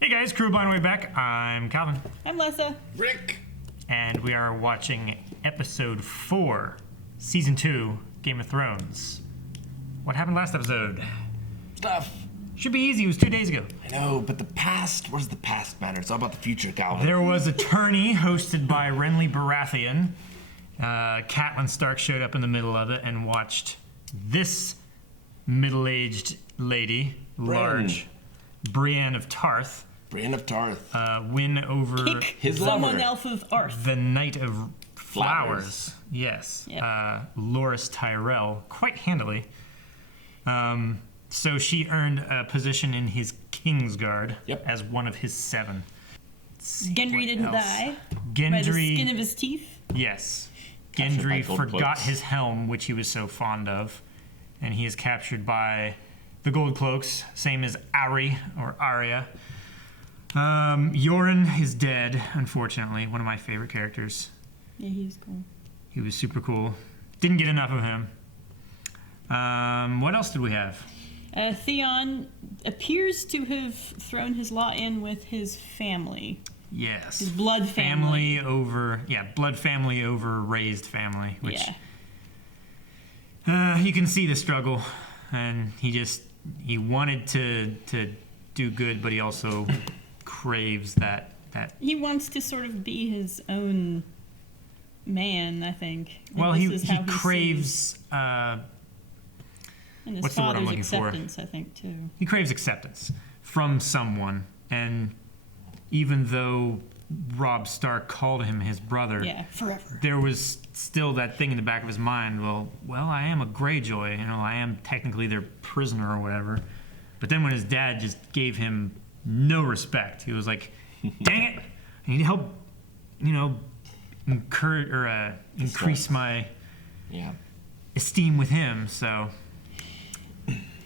Hey guys, Crew Blind Way back. I'm Calvin. I'm Lessa. Rick. And we are watching episode 4, season 2, Game of Thrones. What happened last episode? Stuff. Should be easy, it was 2 days ago. I know, but the past, what does the past matter? It's all about the future, Calvin. There was a tourney hosted by Renly Baratheon. Catelyn Stark showed up in the middle of it and watched this middle-aged lady, large, Brienne of Tarth, win over his someone lover. else of Arth. the Knight of Flowers. Yes. Yep. Loras Tyrell, quite handily. So she earned a position in his Kingsguard as one of his 7. Gendry didn't die Gendry, by the skin of his teeth. Yes. Captured by Gendry gold forgot cloaks. his helm, which he was so fond of, and he is captured by the Gold Cloaks, same as Ari or Arya. Yoren is dead, unfortunately. One of my favorite characters. Yeah, he was cool. He was super cool. Didn't get enough of him. What else did we have? Theon appears to have thrown his lot in with his family. Yes. His blood family. Blood family over raised family, which Yeah. you can see the struggle, and he wanted to do good, but he also craves that. He wants to sort of be his own man, I think. Well, This he is how craves. sees- and his what's the word I'm father's looking for? acceptance, I think, too. He craves acceptance from someone, and even though Robb Stark called him his brother, Yeah, forever. there was still that thing in the back of his mind. Well, I am a Greyjoy. I am technically their prisoner or whatever. But then when his dad just gave him no respect, he was like, "Dang it! I need to help, increase my esteem with him." So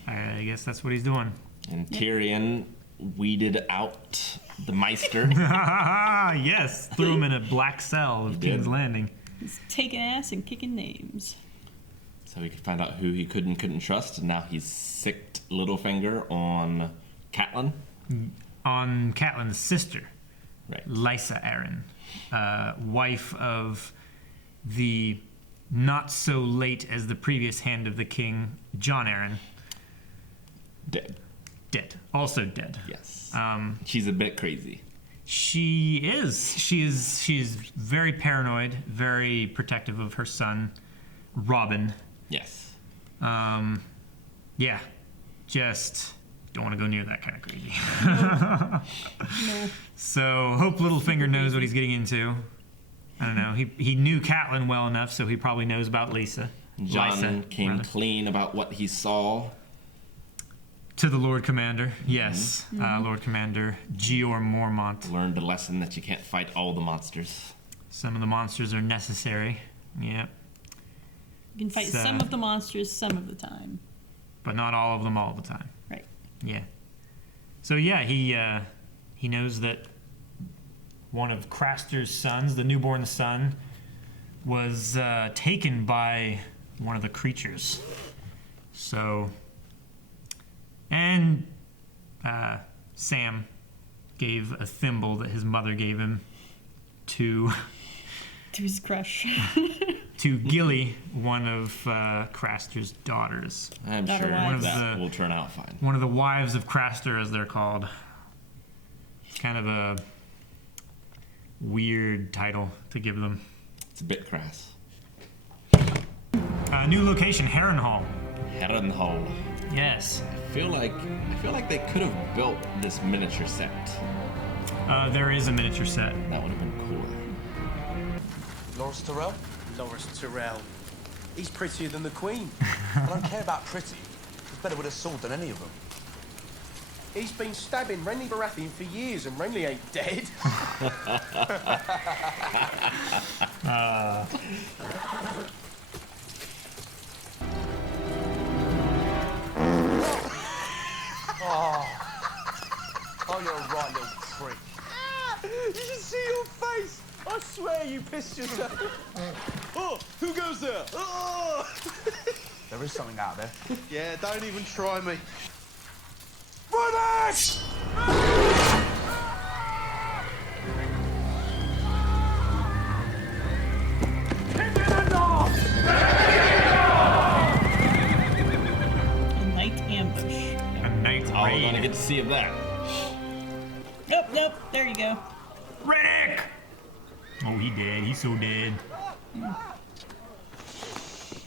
I guess that's what he's doing. And Tyrion weeded out the Meister. Yes, threw him in a black cell of King's Landing. He's taking ass and kicking names. So he could find out who he could and couldn't trust, and now he's sicked Littlefinger on Catelyn. On Catelyn's sister, Right. Lessa Arryn, wife of the not so late as the previous Hand of the King, Jon Arryn. Dead. Also dead. Yes. She's a bit crazy. She is. She's very paranoid, very protective of her son, Robin. Yes. Yeah. Just don't want to go near that kind of crazy. No. So hope Littlefinger knows what he's getting into. I don't know. He knew Catelyn well enough, so he probably knows about Lisa. Jon came clean about what he saw. To the Lord Commander, yes. Lord Commander Jeor Mormont. Learned a lesson that you can't fight all the monsters. Some of the monsters are necessary. Yep. You can fight some of the monsters some of the time. But not all of them all the time. Right. Yeah. So yeah, he knows that one of Craster's sons, the newborn son, was taken by one of the creatures. So, and Sam gave a thimble that his mother gave him to his crush. to Gilly, one of Craster's daughters. I'm Daughter sure wives. that will turn out fine. One of the wives of Craster, as they're called. Kind of a weird title to give them. It's a bit crass. New location, Harrenhal. Harrenhal. Yes. I feel like they could have built this miniature set. There is a miniature set. That would have been cooler. Loras Tyrell? Loras Tyrell. He's prettier than the Queen. I don't care about pretty. He's better with a sword than any of them. He's been stabbing Renly Baratheon for years, and Renly ain't dead. Oh, you're a right little prick. You should see your face. I swear you pissed yourself. Oh, who goes there? Oh! There is something out there. Yeah, don't even try me. British! courtesy of that. Nope, nope. There you go. Rick! Oh, he dead. He's so dead.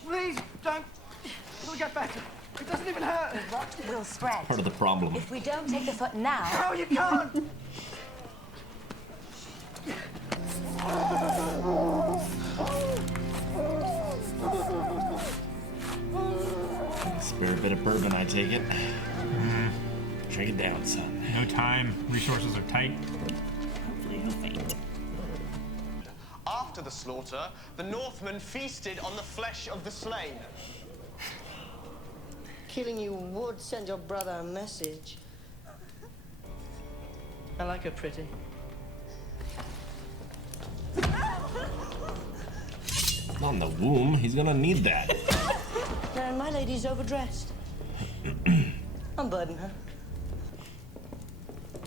Please, don't. It'll get better. It doesn't even hurt. What will spread? Part of the problem. If we don't take the foot now, No, you can't. Spare a bit of bourbon, I take it. Drink it down, son. No time. Resources are tight. Hopefully he'll faint. After the slaughter, the Northmen feasted on the flesh of the slain. Killing you would send your brother a message. I like her pretty. On the womb, he's gonna need that. And my lady's overdressed. Unburden her.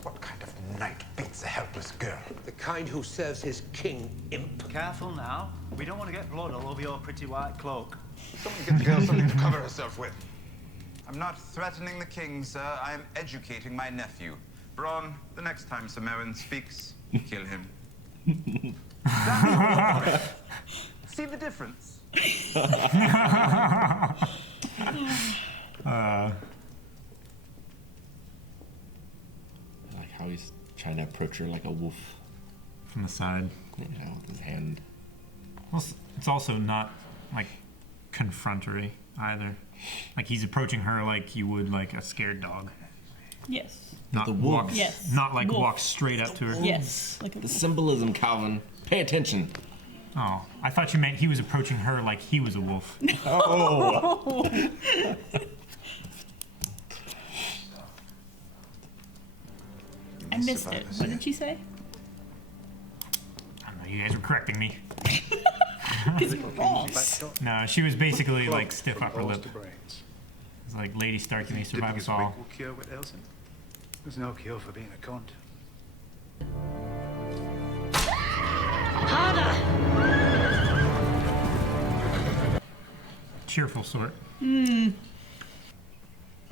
What kind of knight beats a helpless girl? The kind who serves his king, imp. Careful now. We don't want to get blood all over your pretty white cloak. Someone get the girl something to cover herself with. I'm not threatening the king, sir. I am educating my nephew. Bronn, the next time Sir Meryn speaks, kill him. See the difference? Like how he's trying to approach her like a wolf. From the side. You know, with his hand. Well, it's also not, like, confrontory either. Like, he's approaching her like you would, like, a scared dog. Yes. Not the walk, wolves. Yes. Not, like, Wolf. walk straight up to her. Yes. Like a The symbolism, Calvin. Pay attention. Oh, I thought you meant he was approaching her like he was a wolf. Oh. I missed it. What did she say? I don't know, you guys were correcting me. Because you're wrong. No, she was basically, like, stiff upper lip. It's like, Lady Stark, you may survive us all. Will cure what ails him. There's no cure for being a cunt. Cheerful sort. When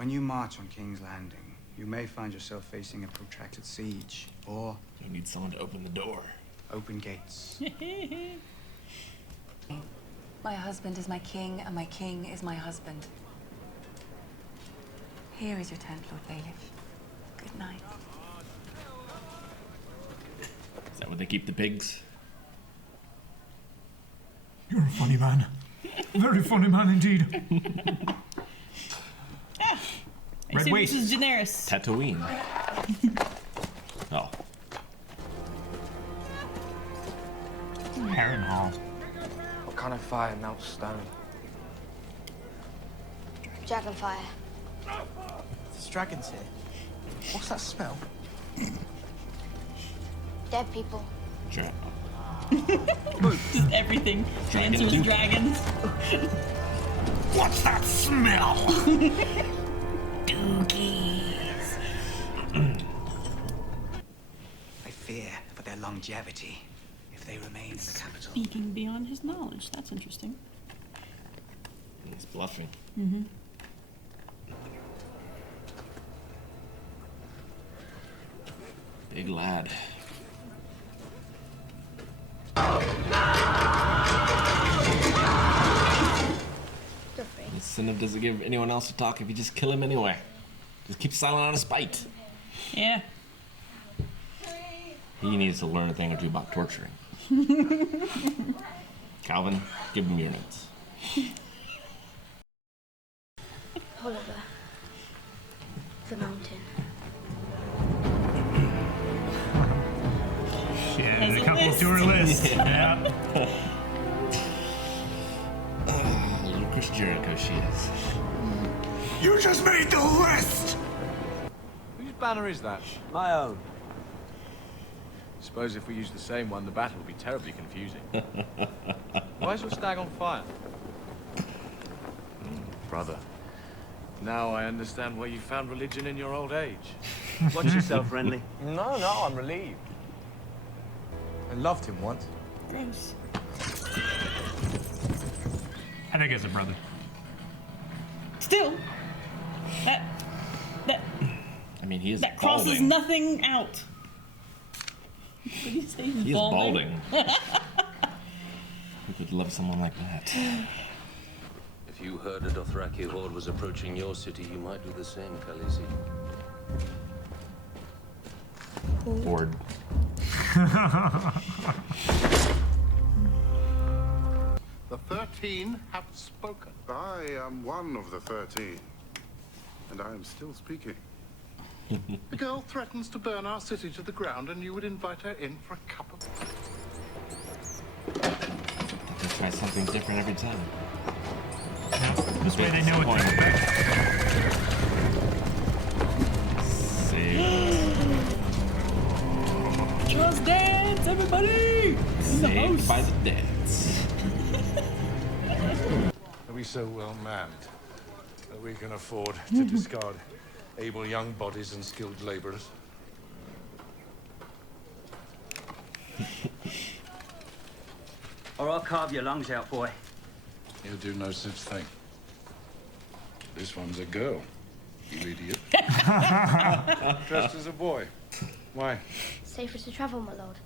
you march on King's Landing, you may find yourself facing a protracted siege or You need someone to open the door. open gates. my husband is my king, and my king is my husband. Here is your tent, Lord Bailiff. Good night. Is that where they keep the pigs? You're a funny man. Very funny man indeed. I Red assume waist. this is Daenerys. Tatooine. Oh. Harrenhal. What kind of fire melts stone? Dragonfire. There's dragons here. What's that smell? Dead people. Sure. Just everything. Dragon Answers soup. dragons. What's that smell? I fear for their longevity if they remain in the capital. Speaking beyond his knowledge. That's interesting. He's bluffing. Big lad. Incentive doesn't give anyone else to talk if you just kill him anyway. Just keep silent out of spite. Yeah. He needs to learn a thing or two about torturing. Calvin, give him your notes. Oliver. The mountain. Shit, Has there's a a couple list. to her list. Yeah. Little Chris Jericho she is. You just made the list! Whose banner is that? My own. Suppose if we use the same one, the battle will be terribly confusing. Why is your stag on fire? Brother. Now I understand why you found religion in your old age. Watch yourself, Renly. No, I'm relieved. I loved him once. Gross. I think it's a brother. Still. That. I mean, he is That balding. crosses nothing out. What do you say? He is balding. Who could love someone like that? If you heard a Dothraki horde was approaching your city, you might do the same, Khaleesi. Horde. The 13 have spoken. I am one of the 13, and I am still speaking. The girl threatens to burn our city to the ground, and you would invite her in for a cup of... Just try something different every time. This way they know what to expect. Just dance, everybody! Saved by the dance. Are we so well manned that we can afford to discard able young bodies and skilled laborers? Or I'll carve your lungs out, boy. You'll do no such thing. This one's a girl, you idiot. Dressed as a boy. Why? Safer to travel, my lord.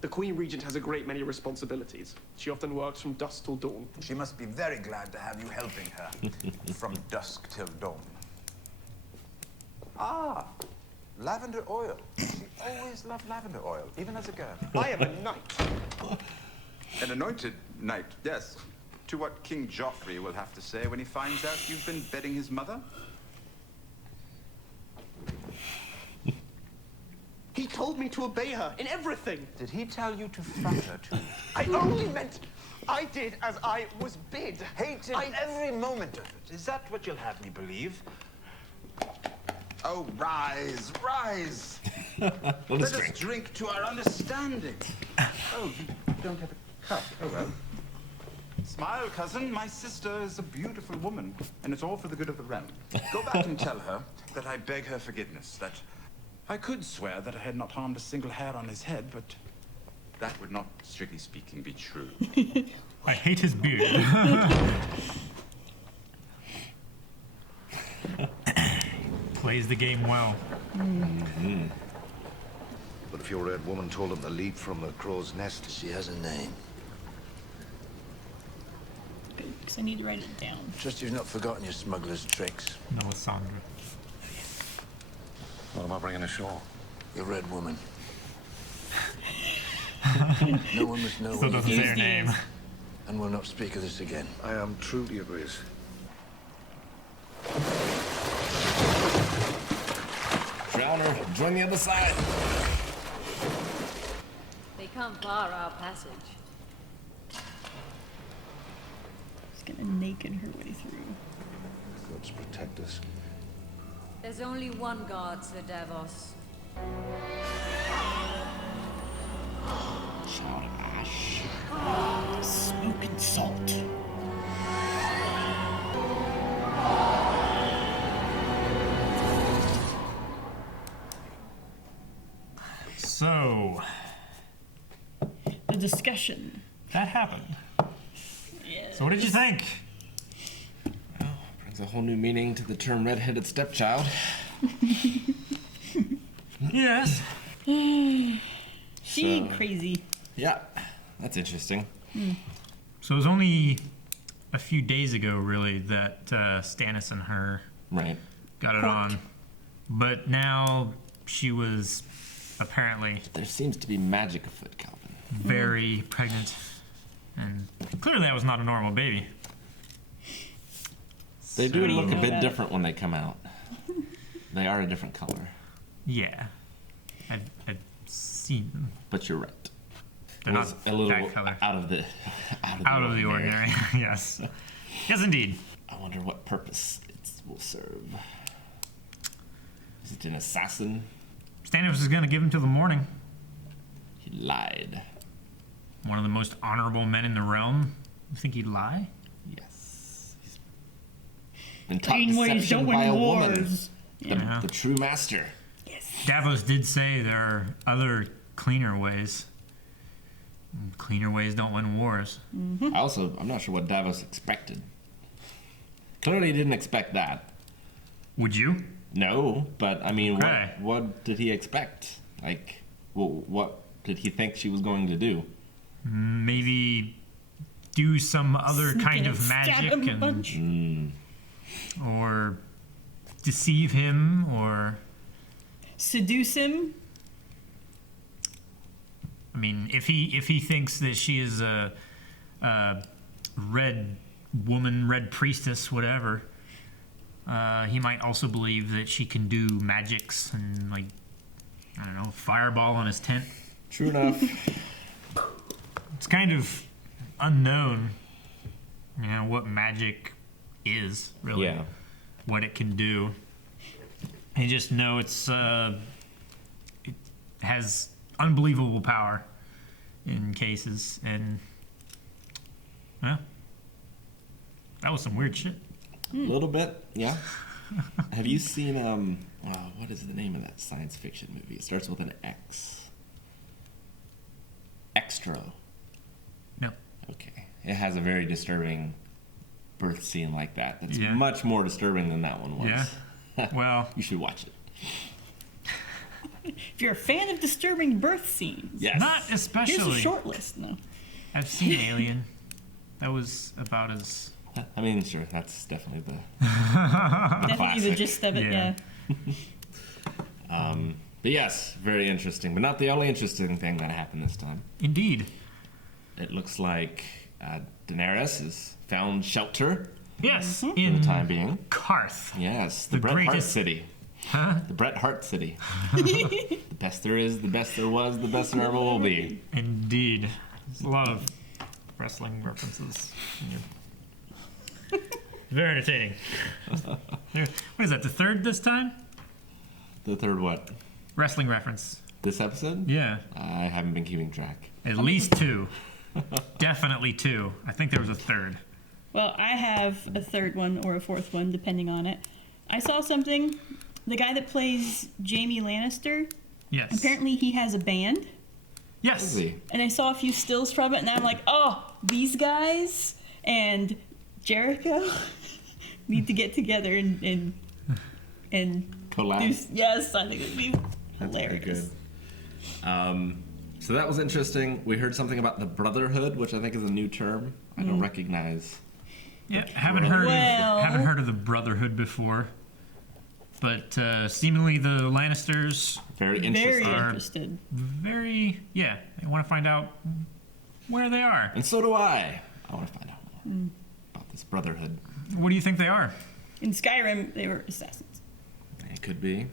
The Queen Regent has a great many responsibilities. She often works from dusk till dawn. She must be very glad to have you helping her. From dusk till dawn. Ah, lavender oil. She always loved lavender oil, even as a girl. I am a knight. An anointed knight, yes. To what King Joffrey will have to say when he finds out you've been bedding his mother? He told me to obey her in everything. Did he tell you to fuck her too? I only meant I did as I was bid. Hated every moment of it. Is that what you'll have me believe? Oh, rise, rise. Let us drink to our understanding. Oh, you don't have a cup. Oh, well. Smile, cousin. My sister is a beautiful woman, and it's all for the good of the realm. Go back and tell her that I beg her forgiveness, that I could swear that I had not harmed a single hair on his head, but that would not, strictly speaking, be true. I hate his beard. Plays the game well. Mm-hmm. But if your red woman told him to leap from the crow's nest, she has a name. Because I need to write it down. Trust you've not forgotten your smuggler's tricks. Melisandre. What am I bringing ashore? Your red woman. No one must know Still what doesn't you say did, her name. and will not speak of this again. I am truly a Riz. Drowner, join the other side. They can't bar our passage. Just gonna naked her way through. Gods protect us. There's only one God, Sir Davos. Shroud of ash. Smoke and salt. So, The discussion. that happened. Yes. So what did you think? Brings a whole new meaning to the term red-headed stepchild. Yes. She ain't So- crazy. Yeah, that's interesting. So it was only a few days ago, really, that Stannis and her got it on. But now she was apparently There seems to be magic afoot, Calvin. very pregnant. And clearly that was not a normal baby. They do So- look a bit different when they come out. They are a different color. Yeah. I've seen them. But you're right. They're It was not a little that color. out of the ordinary. Yes. Yes, indeed. I wonder what purpose it will serve. Is it an assassin? Stannis was going to give him till the morning. He lied. One of the most honorable men in the realm. You think he'd lie? Yes. He's been taught Plain ways deception don't by win a woman. wars. Yeah. The true master. Davos did say there are other cleaner ways. Cleaner ways don't win wars. I'm not sure what Davos expected. Clearly he didn't expect that. Would you? No, but I mean, Okay. what did he expect? Like, what did he think she was going to do? Maybe do some other Sneak kind in of and stab magic him a bunch. or deceive him or Seduce him. I mean, if he thinks that she is a red woman, red priestess, whatever, he might also believe that she can do magics and, like, I don't know, fireball on his tent. True enough. It's kind of unknown, what magic is, really. Yeah. What it can do. You just know it has unbelievable power in cases, and well, that was some weird shit. A little bit, yeah. Have you seen what is the name of that science fiction movie? It starts with an X. Extra. No. Okay. It has a very disturbing birth scene like that. That's Yeah. much more disturbing than that one was. Yeah. Well, you should watch it. If you're a fan of disturbing birth scenes. Yes. Not especially. Here's a short list, no. I've seen Alien. That was about as. I mean, sure, that's definitely the Definitely classic. the gist of it, yeah. But yes, very interesting. But not the only interesting thing that happened this time. Indeed. It looks like Daenerys has found shelter. Yes, For in the time being. Qarth. Yes, the The Bret Hart greatest- City. Huh? The Bret Hart City. The best there is, the best there was, the best there ever will be. Indeed. There's a lot of wrestling references. Very entertaining. What is that, the third this time? The third what? Wrestling reference. This episode? Yeah. I haven't been keeping track. At least two. Definitely two. I think there was a third. Well, I have a third one or a fourth one, depending on it. I saw something. The guy that plays Jaime Lannister, Yes. apparently he has a band. Yes. Is he? And I saw a few stills from it, and I'm like, oh, these guys and Jericho need to get together and Collab. yes, I think it would be That's pretty hilarious. good. So that was interesting. We heard something about the Brotherhood, which I think is a new term. I don't recognize. Yeah, haven't heard of the Brotherhood before. But seemingly the Lannisters Very interested. Very interested. They want to find out where they are. And so do I. I want to find out more about this Brotherhood. What do you think they are? In Skyrim, they were assassins. It could be.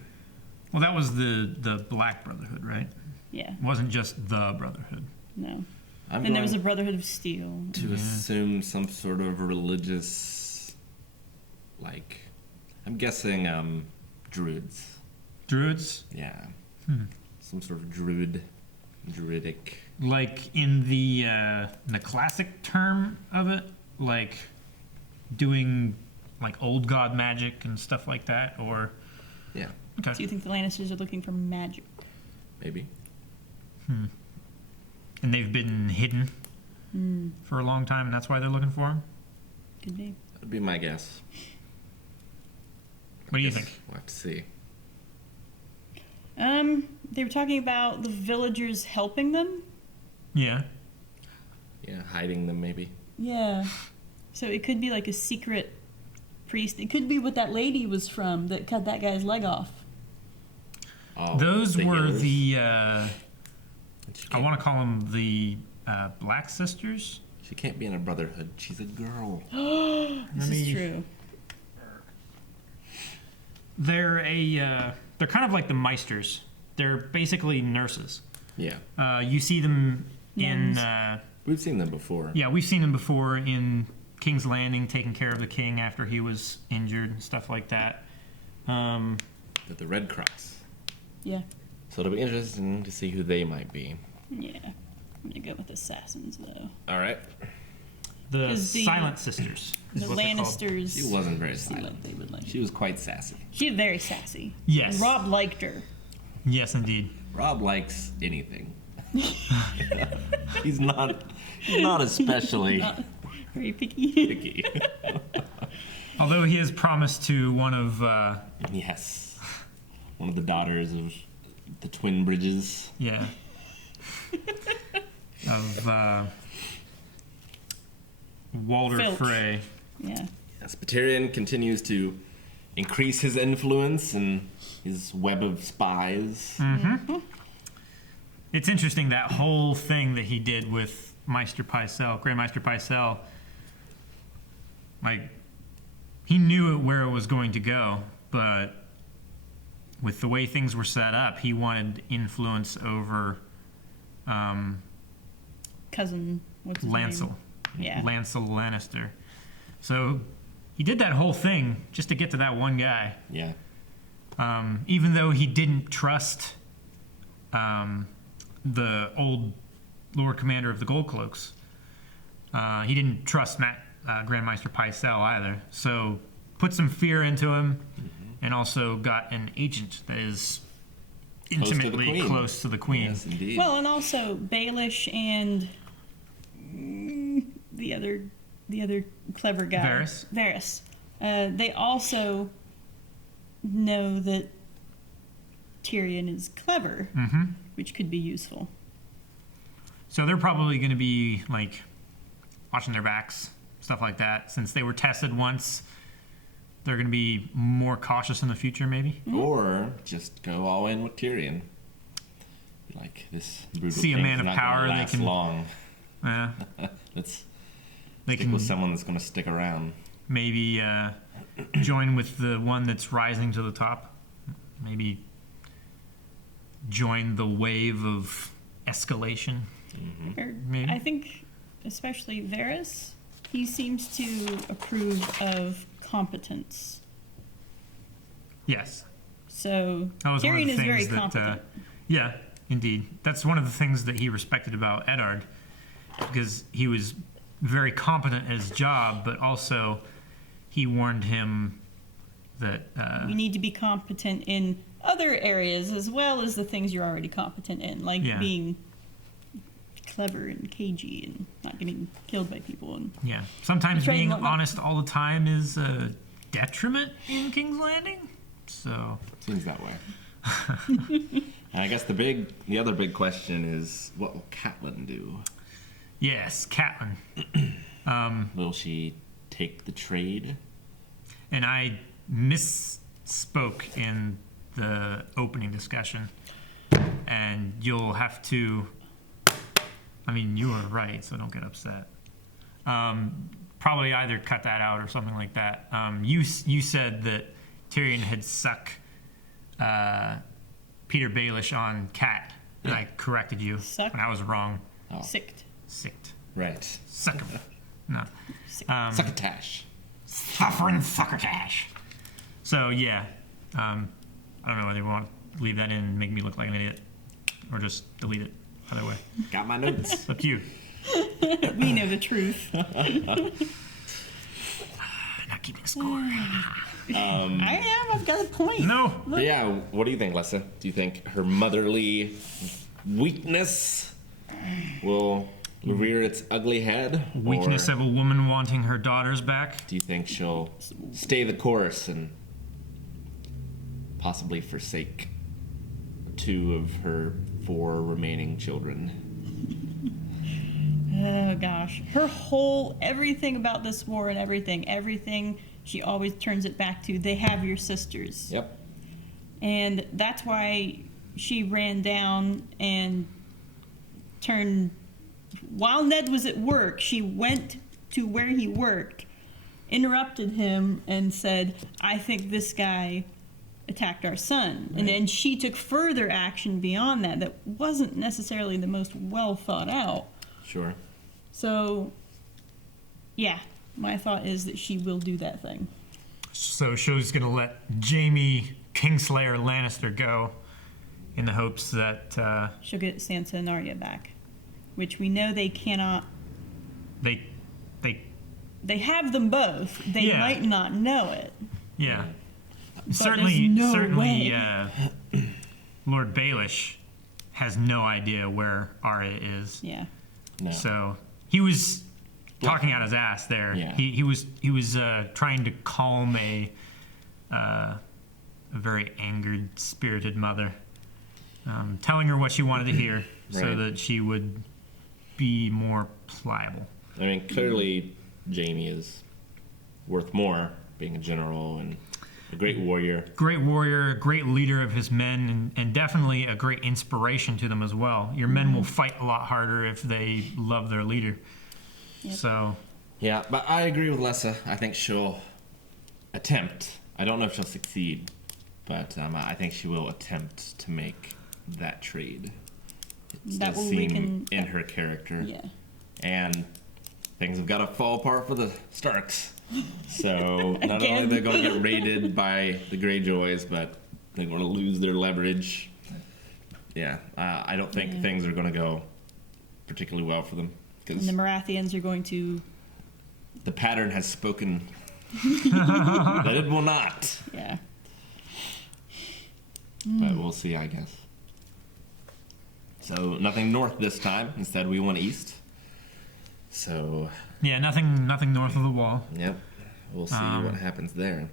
Well, that was the Black Brotherhood, right? Yeah. It wasn't just the Brotherhood. No. I'm And there was a going Brotherhood of Steel. to assume some sort of religious, like, I'm guessing druids. Druids? Yeah. Hmm. Some sort of druidic. Like in the classic term of it, like doing like old god magic and stuff like that, or yeah. Okay. So you think the Lannisters are looking for magic? Maybe. And they've been hidden for a long time, and that's why they're looking for him. Could be. That'd be my guess. What do you think? We'll have to see. They were talking about the villagers helping them. Yeah. Yeah, hiding them maybe. Yeah. So it could be like a secret priest. It could be what that lady was from that cut that guy's leg off. Oh, Those the were healers? the I want to call them the Black Sisters. She can't be in a brotherhood. She's a girl. This is true. They're they're kind of like the Meisters. They're basically nurses. Yeah. You see them in We've seen them before. yeah, we've seen them before in King's Landing, taking care of the king after he was injured and stuff like that. But the Red Cross. Yeah. So it'll be interesting to see who they might be. Yeah. I'm gonna go with assassins though. All right. The 'Cause the- Silent Sisters. is The what they're called. Lannisters. She wasn't very seem silent. like they would like She was quite sassy. She's very sassy. Yes. And Robb liked her. Yes, indeed. Robb likes anything. He's not especially Not very picky. picky. Although he has promised to one of Yes. one of the daughters of the twin bridges. Yeah. Of Walder Filch. Frey. Yeah. Yes, but Tyrion continues to increase his influence and his web of spies. Mm-hmm. It's interesting, that whole thing that he did with Maester Pycelle, Grand Maester Pycelle. Like, he knew where it was going to go, but with the way things were set up, he wanted influence over Cousin, what's his Lancel. name? Yeah. Lancel Lannister. So he did that whole thing just to get to that one guy. Yeah. Even though he didn't trust the old Lord Commander of the Gold Cloaks, he didn't trust Grand Maester Pycelle either. So put some fear into him, and also got an agent that is intimately close to the Queen. Yes, indeed. Well, and also Baelish and the other clever guy, Varys. They also know that Tyrion is clever, which could be useful. So they're probably going to be like watching their backs, stuff like that. Since they were tested once, they're going to be more cautious in the future, maybe. Or just go all in with Tyrion. Like, this brutal See a man thing's of not power, gonna they last can- long. Yeah. Let's They stick can- with someone that's going to stick around. Maybe join with the one that's rising to the top. Maybe join the wave of escalation. Or Maybe. I think, especially Varys, he seems to approve of competence. Yes. So That was one of Tyrion the is very things that, competent. yeah, indeed. That's one of the things that he respected about Eddard, because he was very competent at his job, but also he warned him that You need to be competent in other areas as well as the things you're already competent in, like Yeah. being clever and cagey and not getting killed by people. And yeah, sometimes Betraying being whatnot. honest all the time is a detriment in King's Landing. So seems that way. And I guess the other big question is, what will Catelyn do? Yes, Catelyn. Will she take the trade? And I misspoke in the opening discussion, and you'll have to. I mean, you were right, so don't get upset. Probably either cut that out or something like that. You said that Tyrion had sucked Peter Baelish on Cat, and I corrected you, and I was wrong. Sicked. Right. Suck him. No. Succotash. Suffering succotash. So, yeah. I don't know whether you want to leave that in and make me look like an idiot, or just delete it. Either way. Got my notes. Up to you. we know the truth. Not keeping score. I am. I've got a point. No. But yeah, what do you think, Lessa? Do you think her motherly weakness will rear its ugly head? Weakness or of a woman wanting her daughters back. do you think she'll stay the course and possibly forsake 2 of her 4 remaining children? Oh gosh, her whole everything about this war and everything, she always turns it back to they have your sisters. Yep. And that's why she ran down and turned. While Ned was at work, she went to where he worked, interrupted him, and said, "I think this guy attacked our son." Right. And then she took further action beyond that wasn't necessarily the most well thought out. Sure. So, yeah, my thought is that she will do that thing. So she's going to let Jaime Kingslayer Lannister go in the hopes that She'll get Sansa and Arya back, which we know they cannot. they They have them both. They Yeah. might not know it. yeah. But Certainly, there's no way. Lord Baelish has no idea where Arya is. Yeah. No. So he was talking out his ass there. Yeah. He was trying to calm a very angered, spirited mother, telling her what she wanted to hear so Right. that she would be more pliable. I mean, clearly, Jaime is worth more, being a general and a great warrior. Great warrior, a great leader of his men, and definitely a great inspiration to them as well. Your men will fight a lot harder if they love their leader. So, yeah, but I agree with Lessa. I think she'll attempt. I don't know if she'll succeed, but I think she will attempt to make that trade. It That does way we seem can- in her character. Yeah. And things have got to fall apart for the Starks. So not only Again. are they going to get raided by the Greyjoys, but they're going to lose their leverage. Yeah, I don't think things are going to go particularly well for them. And Because the Marathians are going to. the pattern has spoken that it will not. Yeah. But we'll see, I guess. So nothing north this time. Instead, we went east. So yeah, nothing north of the wall. yep, we'll see what happens there.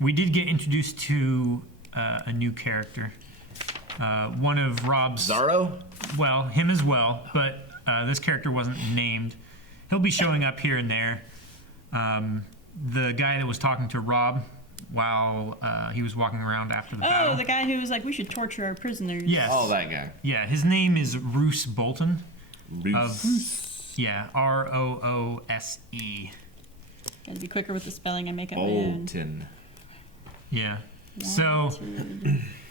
We did get introduced to a new character. One of Robb's... Zaro? Well, him as well, but this character wasn't named. He'll be showing up here and there. The guy that was talking to Robb while he was walking around after the battle. Oh, the guy who was like, we should torture our prisoners. Yes. Oh, that guy. Yeah, his name is Roose Bolton. Roose. Yeah, R-O-O-S-E. Gotta be quicker with the spelling. I make up my own. Bolton. Yeah. So,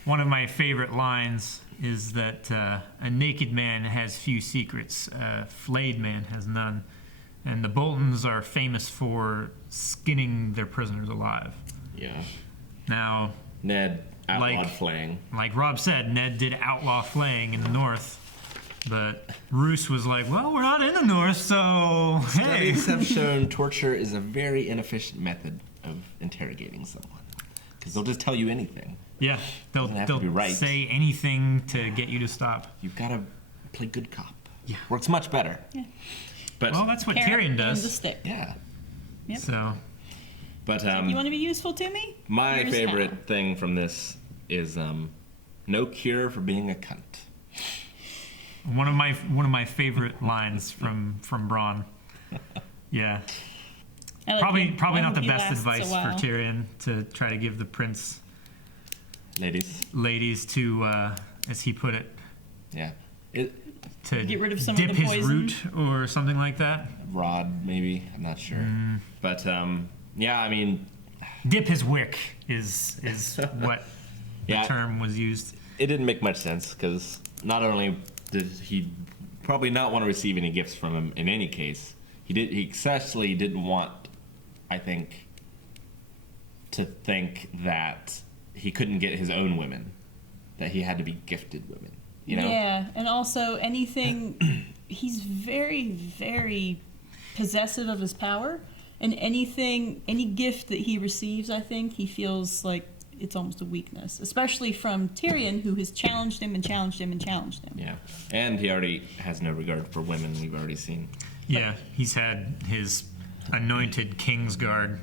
one of my favorite lines is that a naked man has few secrets, a flayed man has none. And the Boltons are famous for skinning their prisoners alive. Yeah. Now, Ned outlawed flaying. Like Robb said, Ned did outlaw flaying in the north. But Roose was like, well, we're not in the north, so hey. Studies have shown torture is a very inefficient method of interrogating someone. Because they'll just tell you anything. Yeah, they'll be right. say anything to get you to stop. You've got to play good cop. Yeah. Works much better. Yeah. But well, that's what Carrot Tyrion does. and the stick. Yeah. Yep. So, but You want to be useful to me? my Here's favorite how. thing from this is no cure for being a cunt. one of my favorite lines from Bronn. Yeah. I like Probably him. probably I not the hope he best lasts a advice for while. Tyrion to try to give the prince ladies to as he put it. Yeah. To Get rid of some of dip the his poison. root or something like that. Rod, maybe. I'm not sure. But yeah, I mean, dip his wick is what Yeah. the term was used. it didn't make much sense because not only did he probably not want to receive any gifts from him in any case, he especially didn't want, I think, to think that he couldn't get his own women, that he had to be gifted women. You know? Yeah, and also anything, he's very, very possessive of his power, and any gift that he receives, I think, he feels like it's almost a weakness, especially from Tyrion, who has challenged him and challenged him and challenged him. Yeah, and he already has no regard for women, we've already seen. Yeah, he's had his anointed Kingsguard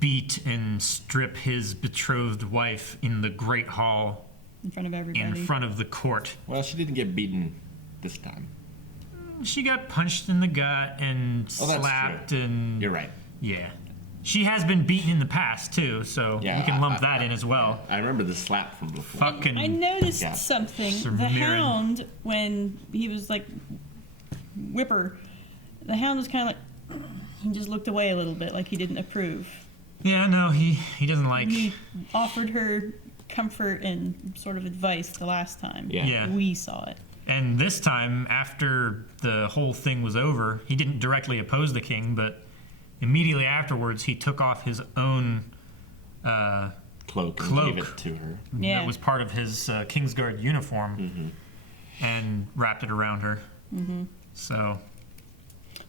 beat and strip his betrothed wife in the Great Hall In front of everybody. in front of the court. Well, she didn't get beaten this time. She got punched in the gut and Oh, that's slapped true. and... You're right. Yeah. She has been beaten in the past, too, so Yeah, we can lump that in as well. I remember the slap from before. Fucking... I noticed Yeah. something. Sir The Mirren. Hound, when he was like whipper, the Hound was kind of like, he just looked away a little bit, like he didn't approve. Yeah, no, he doesn't like... He offered her comfort and sort of advice the last time. Yeah. We saw it. And this time, after the whole thing was over, he didn't directly oppose the king, but immediately afterwards, he took off his own cloak and gave it to her. Yeah. That was part of his Kingsguard uniform, and wrapped it around her. Mm-hmm. So,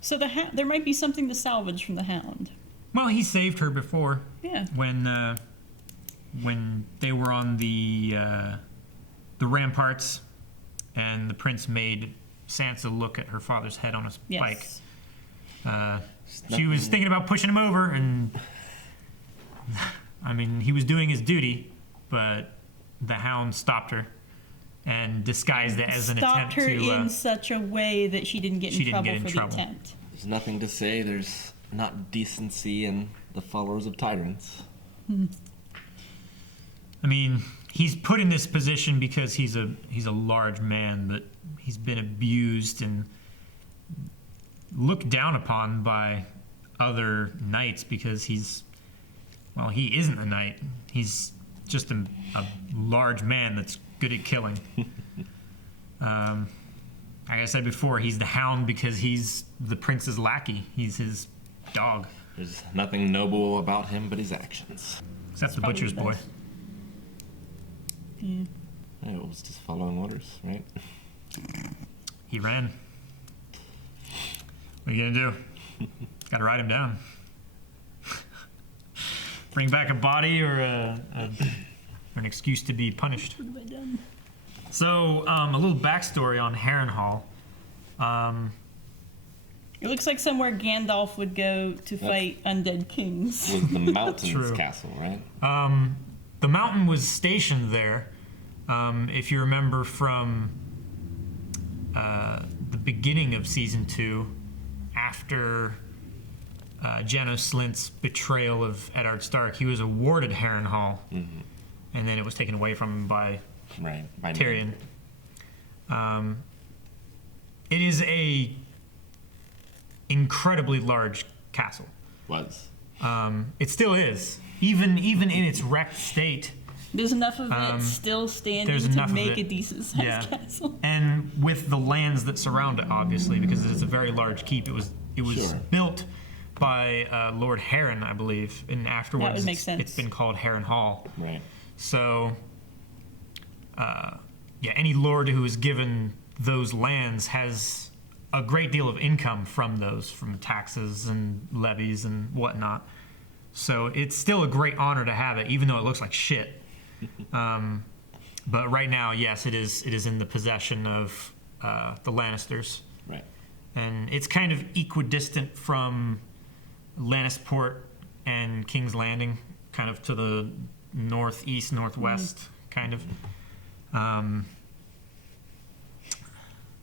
So there might be something to salvage from the Hound. well, he saved her before. Yeah. When they were on the ramparts, and the prince made Sansa look at her father's head on a spike. Yes. She was thinking about pushing him over, and I mean, he was doing his duty, but the Hound stopped her and disguised it as an attempt to... Stopped her in such a way that she didn't get in trouble for the attempt. There's nothing to say. There's not decency in the followers of tyrants. I mean, he's put in this position because he's a large man, but he's been abused and looked down upon by other knights because he isn't a knight. He's just a large man that's good at killing. Like I said before, he's the Hound because he's the prince's lackey. He's his dog. There's nothing noble about him but his actions. Except the butcher's boy. Yeah. It was just following orders, right? He ran. What are you gonna do? Gotta ride him down. Bring back a body or an excuse to be punished. So, a little backstory on Harrenhal. It looks like somewhere Gandalf would go to fight undead kings. Was the mountain's castle, right? The mountain was stationed there. If you remember from the beginning of season 2, after Janos Slynt's betrayal of Eddard Stark, he was awarded Harrenhal, and then it was taken away from him by Tyrion. It is a incredibly large castle. It still is, even in its wrecked state. There's enough of it still standing to make a decent sized castle. And with the lands that surround it, obviously, because it is a very large keep. It was built by Lord Harren, I believe, and afterwards that would make sense. It's been called Harrenhal. Right. So, any lord who is given those lands has a great deal of income from those, from taxes and levies and whatnot. So it's still a great honor to have it, even though it looks like shit. But right now, yes, it is in the possession of the Lannisters. Right. And it's kind of equidistant from Lannisport and King's Landing, kind of to the northeast, northwest, kind of.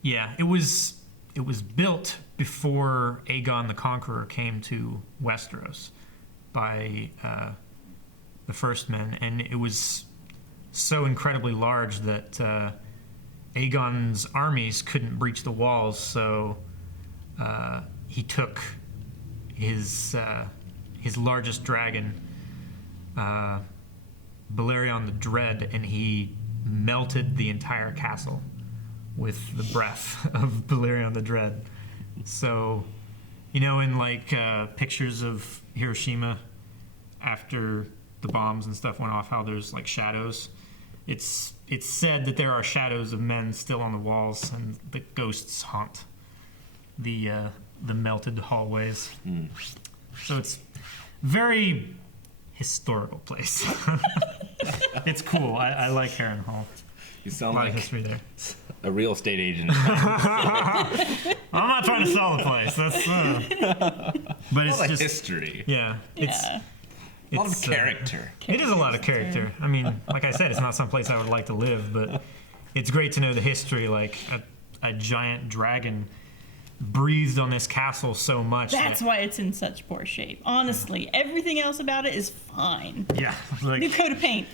It was built before Aegon the Conqueror came to Westeros by the First Men, and it was so incredibly large that Aegon's armies couldn't breach the walls, so he took his largest dragon, Balerion the Dread, and he melted the entire castle with the breath of Balerion the Dread. So, in like pictures of Hiroshima after the bombs and stuff went off, how there's like shadows. It's said that there are shadows of men still on the walls, and the ghosts haunt the melted hallways. So it's very historical place. It's cool. I like Harrenhal. You sound a lot like of history there. A real estate agent. I'm not trying to sell the place. That's but it's just history. Yeah, it's a lot of character. It is a lot of character. I mean, like I said, it's not someplace I would like to live, but it's great to know the history. Like a giant dragon breathed on this castle so much. That's why it's in such poor shape. Honestly, everything else about it is fine. Yeah, like new coat of paint.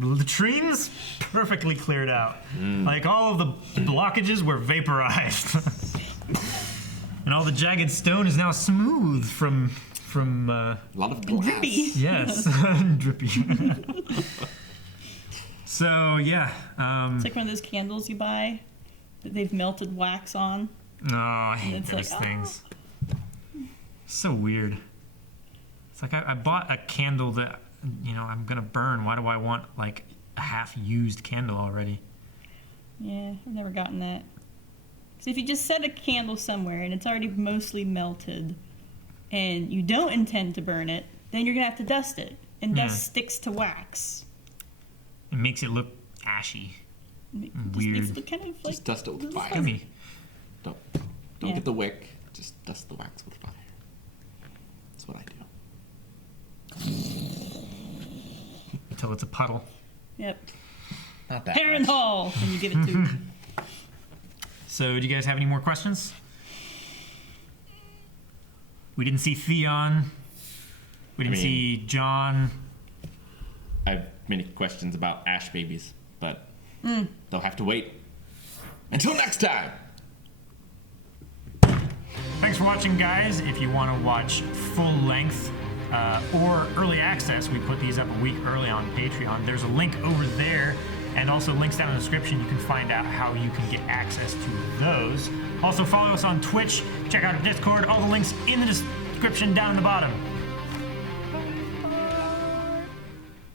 Latrines perfectly cleared out. Like all of the blockages were vaporized, and all the jagged stone is now smooth from a lot of glass. Drippy. Yes, drippy. So yeah, it's like one of those candles you buy that they've melted wax on. Oh, I hate those things. So weird. It's like I bought a candle that I'm gonna burn. Why do I want like a half-used candle already? Yeah, I've never gotten that. So if you just set a candle somewhere and it's already mostly melted, and you don't intend to burn it, then you're gonna have to dust it, and dust sticks to wax. It makes it look ashy. Weird. Makes it look kind of like just dust it with fire. Don't get the wick. Just dust the wax with fire. That's what I do. until it's a puddle. Yep. Not that Harrenhal, and you give it to. So, do you guys have any more questions? We didn't see Theon. We didn't see Jon. I have many questions about ash babies, but they'll have to wait until next time. Thanks for watching, guys. If you want to watch full length or early access, we put these up a week early on Patreon. There's a link over there, and also links down in the description. You can find out how you can get access to those. Also, follow us on Twitch. Check out our Discord. All the links in the description down in the bottom.